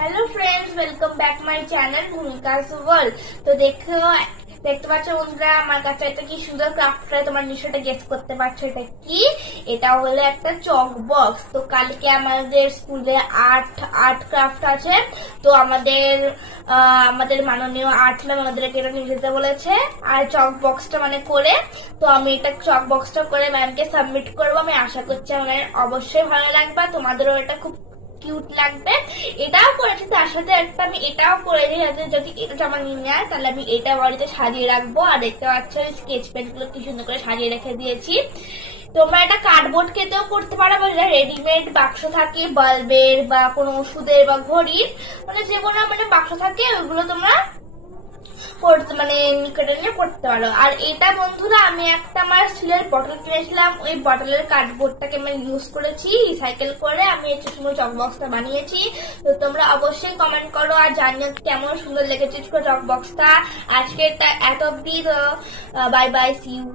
Hello friends, welcome back my channel Bhumika's world. তো দেখতে পাচ্ছ বন্ধুরা, আমার কাছে একটা কি সুন্দর ক্রাফট, তোমার নিশ্চয়টা গেস করতে পারছো এটা কি। এটা হলো একটা চক বক্স। তো কালকে আমাদের স্কুলে আর্ট ক্রাফট আছে। তো আমাদের মাননীয় আর্ট ম্যাম আমাদেরকে এটা নিয়ে যেতে বলেছে, আর চক বক্সটা মানে করে। তো আমি এটা চক বক্সটা করে ম্যামকে সাবমিট করবো। আমি আশা করছি আমার অবশ্যই ভালো লাগবে, তোমাদেরও এটা খুব কিউট লাগবে। এটাও করেছি, তার সাথে একটা আমি এটাও করেছি, যদি এটা আমার নিয়ে নেয় তাহলে আমি এটা বাড়িতে সাজিয়ে রাখবো। আর দেখতে পাচ্ছ স্কেচ পেন গুলো কি সুন্দর করে সাজিয়ে রেখে দিয়েছি। তোমরা এটা কার্ডবোর্ড কেটেও করতে পারো, বা রেডিমেড বাক্স থাকে বাল্বের বা কোনো ওষুধের বা ঘড়ির, মানে যে কোনো বাক্স থাকে, ওইগুলো তোমরা কেটে নিয়ে করতে পারো। আর এটা বন্ধুরা, আমি একটা আমার স্টিলের বটল কিনেছিলাম, ওই বটলের কার্ডবোর্ডটাকে আমি ইউজ করেছি, রিসাইকেল করে আমি এই সুন্দর চক বক্সটা বানিয়েছি। তো তোমরা অবশ্যই কমেন্ট করো আর জানিও কেমন সুন্দর লেগেছে চক বক্সটা। আজকে এত অব্দি, বাই বাই, সি ইউ।